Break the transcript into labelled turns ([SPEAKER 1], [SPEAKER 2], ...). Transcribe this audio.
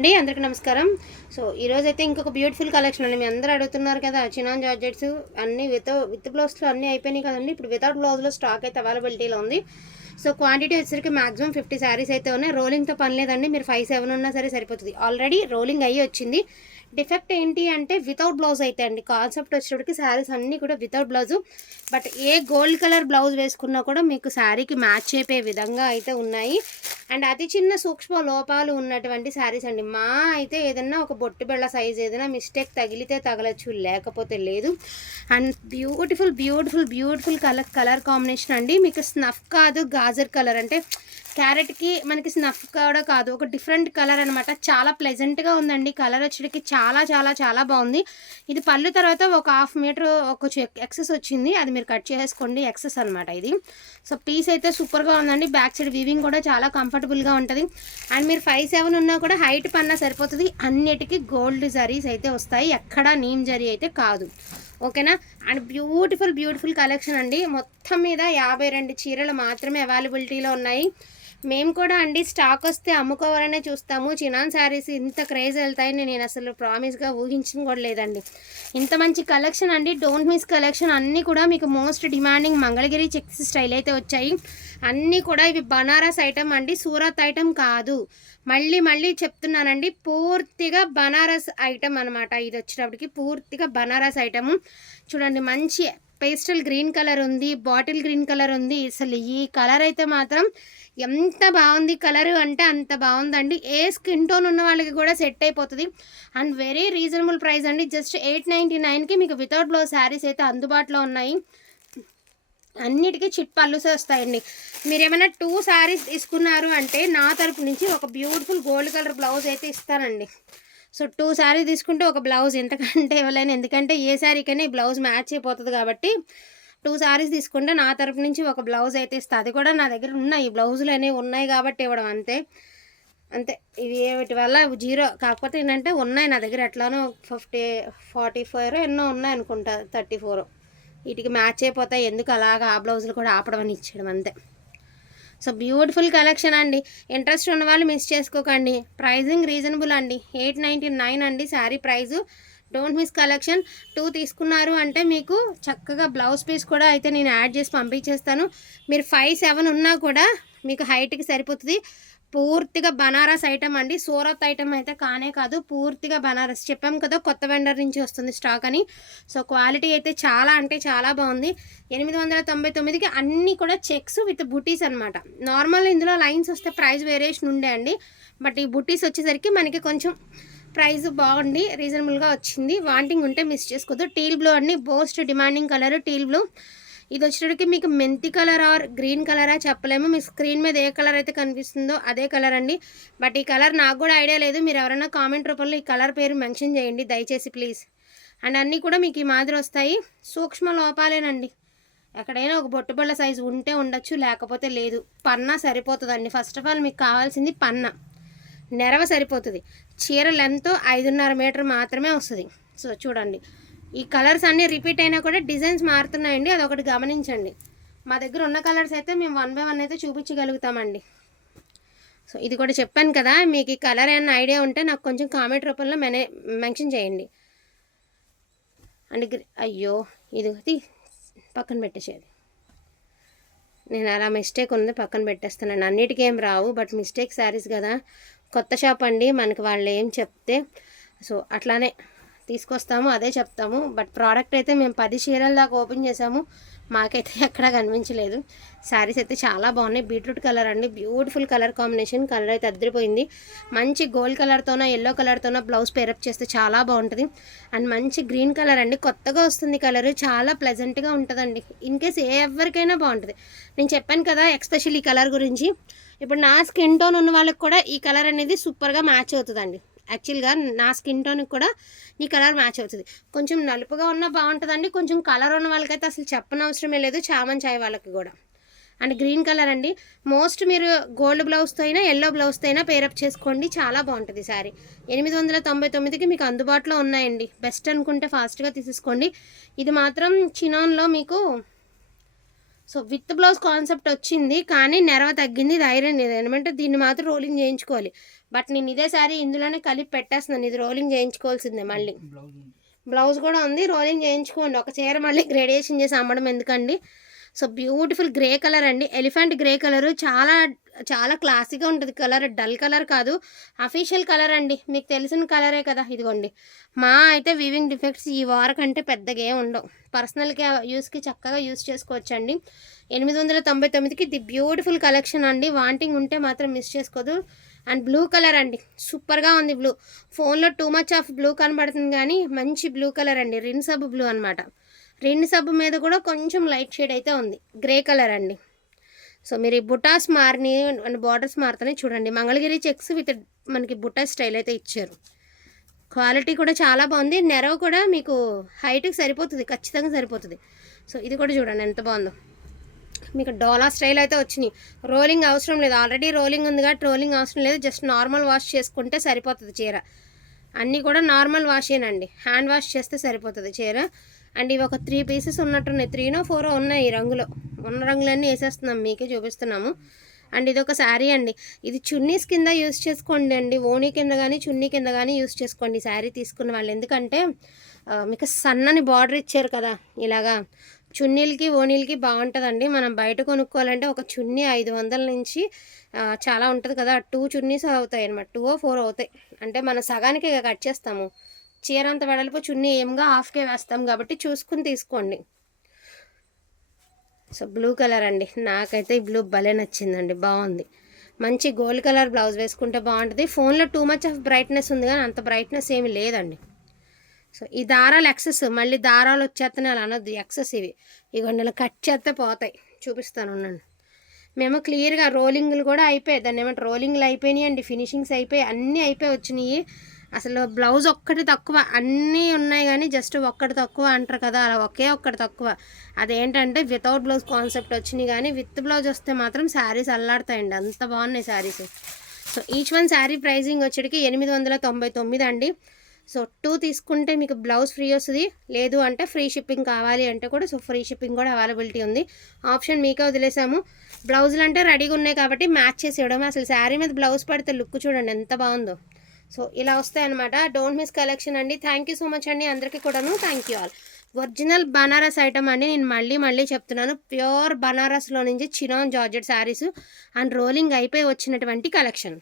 [SPEAKER 1] అండి అందరికీ నమస్కారం. సో ఈరోజు అయితే ఇంకొక బ్యూటిఫుల్ కలెక్షన్ అండి. మీ అందరూ అడుగుతున్నారు కదా చినాన్ జార్జెట్స్ అన్ని విత్ విత్ బ్లౌజ్లో అన్నీ అయిపోయినాయి కదండి. ఇప్పుడు వితౌట్ బ్లౌజ్లో స్టాక్ అయితే అవైలబిలిటీలో ఉంది. సో క్వాంటిటీ వచ్చేసరికి మాక్సిమం ఫిఫ్టీ శారీస్ అయితే ఉన్నాయి. రోలింగ్తో పని లేదండి. మీరు ఫైవ్ సెవెన్ ఉన్నా సరే సరిపోతుంది. ఆల్రెడీ రోలింగ్ అయ్యి వచ్చింది. డిఫెక్ట్ ఏంటి అంటే వితౌట్ బ్లౌజ్ అయితే అండి. కాన్సెప్ట్ వచ్చేటప్పటికి శారీస్ అన్నీ కూడా without blouse. But a gold colour blouse వేసుకున్నా కూడా మీకు శారీకి మ్యాచ్ అయిపోయే విధంగా అయితే ఉన్నాయి. అండ్ అతి చిన్న సూక్ష్మ లోపాలు ఉన్నటువంటి శారీస్ అండి. మా అయితే ఏదన్నా ఒక బొట్టు బిళ్ళ సైజ్ ఏదైనా మిస్టేక్ తగిలితే తగలచ్చు లేకపోతే లేదు. And beautiful beautiful beautiful colour colour combination అండి. మీకు స్నఫ్ కాదు గాజర్ కలర్ అంటే క్యారెట్కి మనకి స్నఫ్ కూడా కాదు ఒక డిఫరెంట్ కలర్ అనమాట చాలా ప్లెజెంట్గా ఉందండి. కలర్ వచ్చేటికి చాలా చాలా చాలా బాగుంది. ఇది పళ్ళు తర్వాత ఒక హాఫ్ మీటర్ ఒక ఎక్సెస్ వచ్చింది. అది మీరు కట్ చేసుకోండి. ఎక్సెస్ అనమాట ఇది. సో పీస్ అయితే సూపర్గా ఉందండి. బ్యాక్ సైడ్ వీవింగ్ కూడా చాలా కంఫర్టబుల్గా ఉంటుంది. అండ్ మీరు ఫైవ్ సెవెన్ ఉన్నా కూడా హైట్ పన్నా సరిపోతుంది. అన్నిటికీ గోల్డ్ జరీస్ అయితే వస్తాయి. ఎక్కడా నీమ్ జరీ అయితే కాదు. ఓకేనా? అండ్ బ్యూటిఫుల్ బ్యూటిఫుల్ కలెక్షన్ అండి. మొత్తం మీద యాభై రెండు చీరలు మాత్రమే అవైలబిలిటీలో ఉన్నాయి. మేము కూడా అండి స్టాక్ వస్తే అమ్ముకోవాలనే చూస్తాము. చినాన్ శారీస్ ఇంత క్రేజ్ వెళ్తాయని నేను అసలు ప్రామిస్గా ఊహించడం కూడా లేదండి. ఇంత మంచి కలెక్షన్ అండి. డోంట్ మిస్ కలెక్షన్ అన్నీ కూడా మీకు most demanding Mangalagiri checks style అయితే వచ్చాయి. అన్నీ కూడా ఇవి బనారస్ ఐటమ్ అండి. సూరత్ ఐటమ్ కాదు. మళ్ళీ మళ్ళీ చెప్తున్నానండి. పూర్తిగా బనారస్ ఐటమ్ అనమాట ఇది వచ్చేటప్పటికి పూర్తిగా బనారస్ ఐటమ్ చూడండి మంచి పేస్టల్ గ్రీన్ కలర్ ఉంది బాటిల్ గ్రీన్ కలర్ ఉంది. అసలు ఈ కలర్ అయితే మాత్రం ఎంత బాగుంది కలర్ అంటే అంత బాగుందండి. ఏ స్కిన్ టోన్ ఉన్న వాళ్ళకి కూడా సెట్ అయిపోతుంది. అండ్ వెరీ రీజనబుల్ ప్రైస్ అండి. జస్ట్ ఎయిట్ నైంటీ నైన్కి మీకు వితౌట్ బ్లౌజ్ శారీస్ అయితే అందుబాటులో ఉన్నాయి. అన్నిటికీ చిట్ పళ్ళుసే వస్తాయండి. మీరు ఏమైనా టూ శారీస్ తీసుకున్నారు అంటే నా తరపు నుంచి ఒక బ్యూటిఫుల్ గోల్డ్ కలర్ బ్లౌజ్ అయితే ఇస్తానండి. సో టూ శారీ తీసుకుంటే ఒక బ్లౌజ్ ఎంతకంటే ఇవ్వలేను. ఎందుకంటే ఏ శారీకైనా ఈ బ్లౌజ్ మ్యాచ్ అయిపోతుంది కాబట్టి టూ శారీస్ తీసుకుంటే నా తరపు నుంచి ఒక బ్లౌజ్ అయితే ఇస్తా. అది కూడా నా దగ్గర ఉన్నాయి ఈ బ్లౌజులు అనేవి ఉన్నాయి కాబట్టి ఇవ్వడం అంతే. అంతే. ఇవి వీటి వల్ల జీరో కాకపోతే ఏంటంటే ఉన్నాయి నా దగ్గర ఎట్లానో ఫిఫ్టీ ఫార్టీ ఫోర్ ఎన్నో ఉన్నాయి అనుకుంటా థర్టీ ఫోర్. వీటికి మ్యాచ్ అయిపోతాయి. ఎందుకు అలాగా ఆ బ్లౌజులు కూడా ఆపడం అని ఇచ్చేయడం అంతే. సో బ్యూటిఫుల్ కలెక్షన్ అండి. ఇంట్రెస్ట్ ఉన్న వాళ్ళు మిస్ చేసుకోకండి. ప్రైజింగ్ రీజనబుల్ అండి. ఎయిట్ నైంటీ నైన్ అండి sari price. Don't miss collection. Two తీసుకున్నారు అంటే మీకు చక్కగా బ్లౌజ్ పీస్ కూడా అయితే నేను యాడ్ చేసి పంపించేస్తాను. మీరు ఫైవ్ సెవెన్ ఉన్నా కూడా మీకు హైట్కి సరిపోతుంది. పూర్తిగా బనారస్ ఐటమ్ అండి. సూరత్ ఐటమ్ అయితే కానే కాదు. పూర్తిగా బనారస్. చెప్పాం కదా కొత్త వెండర్ నుంచి వస్తుంది స్టాక్ అని. సో క్వాలిటీ అయితే చాలా అంటే చాలా బాగుంది. ఎనిమిది వందల తొంభై తొమ్మిదికి అన్నీ కూడా చెక్స్ విత్ బుటీస్ అనమాట నార్మల్ ఇందులో లైన్స్ వస్తే ప్రైస్ వేరియేషన్ ఉండే అండి. బట్ ఈ బుటీస్ వచ్చేసరికి మనకి కొంచెం ప్రైస్ బాగుండి రీజనబుల్గా వచ్చింది. వాంటింగ్ ఉంటే మిస్ చేసుకోవద్దు టీల్ బ్లూ అండి. Most demanding colour teal blue ఇది వచ్చేటికి మీకు మెంతి కలర్ ఆర్ గ్రీన్ కలరా చెప్పలేము. మీ స్క్రీన్ మీద ఏ కలర్ అయితే కనిపిస్తుందో అదే కలర్ అండి. బట్ ఈ కలర్ నాకు కూడా ఐడియా లేదు. మీరు ఎవరైనా కామెంట్ రూపంలో ఈ కలర్ పేరు మెన్షన్ చేయండి దయచేసి ప్లీజ్. అండ్ అన్నీ కూడా మీకు ఈ మాదిరి వస్తాయి. సూక్ష్మ లోపాలేనండి. ఎక్కడైనా ఒక బొట్టుబళ్ళ సైజు ఉంటే ఉండొచ్చు లేకపోతే లేదు. పన్నా సరిపోతుందండి. ఫస్ట్ ఆఫ్ ఆల్ మీకు కావాల్సింది పన్న. నెరవ సరిపోతుంది. చీర లెంత్ ఐదున్నర మీటర్ మాత్రమే వస్తుంది. సో చూడండి. ఈ కలర్స్ అన్నీ రిపీట్ అయినా కూడా డిజైన్స్ మారుతున్నాయండి అదొకటి గమనించండి. మా దగ్గర ఉన్న కలర్స్ అయితే మేము వన్ బై వన్ అయితే చూపించగలుగుతామండి. సో ఇది కూడా చెప్పాను కదా మీకు ఈ కలర్ ఏమైనా ఐడియా ఉంటే నాకు కొంచెం కామెంట్ రూపంలో మెనే మెన్షన్ చేయండి. అండ్ అయ్యో ఇది పక్కన పెట్టేసేది నేను అలా మిస్టేక్ ఉంది పక్కన పెట్టేస్తానండి అన్నిటికీ ఏం రావు బట్ మిస్టేక్ శారీస్ కదా. కొత్త షాప్ అండి మనకి వాళ్ళు ఏం చెప్తే సో అట్లానే తీసుకొస్తాము అదే చెప్తాము. బట్ ప్రోడక్ట్ అయితే మేము పది చీరల దాకా ఓపెన్ చేసాము. మాకైతే ఎక్కడ కనిపించలేదు. శారీస్ అయితే చాలా బాగున్నాయి. బీట్రూట్ కలర్ అండి. బ్యూటిఫుల్ కలర్ కాంబినేషన్ కలర్ అయితే అద్దరిపోయింది మంచి గోల్డ్ కలర్తోనో ఎల్లో కలర్తోనో బ్లౌజ్ పేరప్ చేస్తే చాలా బాగుంటుంది. అండ్ మంచి గ్రీన్ కలర్ అండి. కొత్తగా వస్తుంది కలర్ చాలా ప్లెజెంట్గా ఉంటుందండి. ఇన్ కేస్ ఏ ఎవరికైనా బాగుంటుంది. నేను చెప్పాను కదా ఎక్స్పెషల్ ఈ కలర్ గురించి. ఇప్పుడు నా స్కిన్ టోన్ ఉన్న వాళ్ళకి కూడా ఈ కలర్ అనేది సూపర్గా మ్యాచ్ అవుతుందండి. యాక్చువల్గా నా స్కిన్ టోన్కి కూడా నీ కలర్ మ్యాచ్ అవుతుంది. కొంచెం నలుపుగా ఉన్నా బాగుంటుందండి కొంచెం కలర్ ఉన్న వాళ్ళకైతే అసలు చెప్పనవసరమే లేదు చామంతి చాయ్ వాళ్ళకి కూడా. అండ్ గ్రీన్ కలర్ అండి. మోస్ట్ మీరు గోల్డ్ బ్లౌజ్తో అయినా ఎల్లో బ్లౌజ్తో అయినా పేరప్ చేసుకోండి చాలా బాగుంటుంది శారీ. ఎనిమిది వందల తొంభై తొమ్మిదికి మీకు అందుబాటులో ఉన్నాయండి. బెస్ట్ అనుకుంటే ఫాస్ట్గా తీసేసుకోండి. ఇది మాత్రం చినాన్లో మీకు సో విత్ బ్లౌజ్ కాన్సెప్ట్ వచ్చింది కానీ నెరవ తగ్గింది ఇది ఐరన్ ఇది దీన్ని మాత్రం రోలింగ్ చేయించుకోవాలి. బట్ నేను ఇదే సారీ ఇందులోనే కలిపి పెట్టేస్తున్నాను. ఇది రోలింగ్ చేయించుకోవాల్సిందే మళ్ళీ.
[SPEAKER 2] బ్లౌజ్
[SPEAKER 1] కూడా ఉంది. రోలింగ్ చేయించుకోండి. ఒక చీర మళ్ళీ గ్రేడేషన్ చేసి అమ్మడం ఎందుకండి? సో బ్యూటిఫుల్ గ్రే కలర్ అండి. Elephant grey colour. చాలా చాలా క్లాసీగా ఉంటుంది కలర్. డల్ కలర్ కాదు. అఫీషియల్ కలర్ అండి. మీకు తెలిసిన కలరే కదా ఇదిగోండి. మా అయితే వీవింగ్ డిఫెక్ట్స్ ఈ వార కంటే పెద్దగా ఉండవు. పర్సనల్కి యూస్కి చక్కగా యూస్ చేసుకోవచ్చండి. ఎనిమిది వందల తొంభై తొమ్మిదికి ది బ్యూటిఫుల్ కలెక్షన్ అండి. వాంటింగ్ ఉంటే మాత్రం మిస్ చేసుకోదు. అండ్ బ్లూ కలర్ అండి. సూపర్గా ఉంది బ్లూ. ఫోన్లో టూ మచ్ ఆఫ్ బ్లూ కనబడుతుంది కానీ మంచి బ్లూ కలర్ అండి. రిన్సబ్ బ్లూ అనమాట రిన్ సబ్బు మీద కూడా కొంచెం లైట్ షేడ్ అయితే ఉంది. గ్రే కలర్ అండి. సో మీరు ఈ బుటాస్ మారిని అండ్ బార్డర్స్ మారుతున్నాయి చూడండి. మంగళగిరి చెక్స్ విత్ మనకి బుటా స్టైల్ అయితే ఇచ్చారు. క్వాలిటీ కూడా చాలా బాగుంది. నెరవ కూడా మీకు హైట్కి సరిపోతుంది. ఖచ్చితంగా సరిపోతుంది. సో ఇది కూడా చూడండి ఎంత బాగుందో. మీకు డోలా స్టైల్ అయితే వచ్చినాయి. రోలింగ్ అవసరం లేదు. ఆల్రెడీ రోలింగ్ ఉంది కాబట్టి రోలింగ్ అవసరం లేదు. జస్ట్ నార్మల్ వాష్ చేసుకుంటే సరిపోతుంది చీర. అన్నీ కూడా నార్మల్ వాషేనండి. హ్యాండ్ వాష్ చేస్తే సరిపోతుంది చీర. అండ్ ఇవి ఒక త్రీ పీసెస్ ఉన్నట్టున్నాయి. త్రీనో ఫోరో ఉన్నాయి ఈ రంగులో. ఉన్న రంగులన్నీ వేసేస్తున్నాం. మీకే చూపిస్తున్నాము. అండ్ ఇది ఒక శారీ అండి. ఇది చున్నీస్ కింద యూస్ చేసుకోండి అండి. ఓణీ కింద కానీ చున్నీ కింద కానీ యూస్ చేసుకోండి శారీ తీసుకున్న వాళ్ళు. ఎందుకంటే మీకు సన్నని బార్డర్ ఇచ్చారు కదా ఇలాగా. చున్నీలకి ఓనీలకి బాగుంటుందండి. మనం బయట కొనుక్కోవాలంటే ఒక చున్నీ ఐదు వందల నుంచి చాలా ఉంటుంది కదా. టూ చున్నీస్ అవుతాయి అనమాట టూ ఫోర్ అవుతాయి. అంటే మనం సగానికి ఇక కట్ చేస్తాము. చీర అంత వెడల్పు చున్నీ ఏంగా హాఫ్కే వేస్తాం కాబట్టి చూసుకుని తీసుకోండి. సో బ్లూ కలర్ అండి. నాకైతే ఈ బ్లూ భలే నచ్చిందండి. బాగుంది. మంచి గోల్డ్ కలర్ బ్లౌజ్ వేసుకుంటే బాగుంటుంది. ఫోన్లో టూ మచ్ ఆఫ్ బ్రైట్నెస్ ఉంది కానీ అంత బ్రైట్నెస్ ఏమీ లేదండి. సో ఈ దారాలు ఎక్సెస్ మళ్ళీ దారాలు వచ్చేస్తున్నాయి అలా అనొద్దు. ఎక్సెస్ ఇవి. ఇగోండి ఇలా కట్ చేస్తే పోతాయి. చూపిస్తాను ఉండండి మేము క్లియర్గా రోలింగ్లు కూడా అయిపోయాయి. దాన్ని ఏమంటే రోలింగ్లు అయిపోయినాయి అండి. ఫినిషింగ్స్ అయిపోయి అన్నీ అయిపోయి వచ్చినాయి. అసలు బ్లౌజ్ ఒక్కటి తక్కువ అన్నీ ఉన్నాయి కానీ జస్ట్ ఒక్కటి తక్కువ అంటారు కదా అలా ఒకే ఒక్కటి తక్కువ. అదేంటంటే వితౌట్ బ్లౌజ్ కాన్సెప్ట్ వచ్చినాయి కానీ విత్ బ్లౌజ్ వస్తే మాత్రం శారీస్ అల్లాడతాయండి. అంత బాగున్నాయి saris. So each one sari pricing వచ్చేటికి ఎనిమిది వందల తొంభై తొమ్మిది అండి. సో టూ తీసుకుంటే మీకు బ్లౌజ్ ఫ్రీ వస్తుంది లేదు అంటే ఫ్రీ షిప్పింగ్ కావాలి అంటే కూడా సో ఫ్రీ షిప్పింగ్ కూడా అవైలబిలిటీ ఉంది. ఆప్షన్ మీకే వదిలేసాము. బ్లౌజులు అంటే రెడీగా ఉన్నాయి కాబట్టి మ్యాచ్ చేసి ఇవ్వడం అసలు శారీ మీద బ్లౌజ్ పడితే లుక్ చూడండి ఎంత బాగుందో. సో ఇలా వస్తాయి అనమాట డోంట్ మిస్ కలెక్షన్ అండి. థ్యాంక్ యూ సో మచ్ అండి అందరికీ కూడాను. Thank you all original Banaras item అండి. నేను మళ్ళీ మళ్ళీ చెప్తున్నాను. ప్యూర్ బనారస్లో నుంచి chinon georgette saris and rolling అయిపోయి వచ్చినటువంటి కలెక్షన్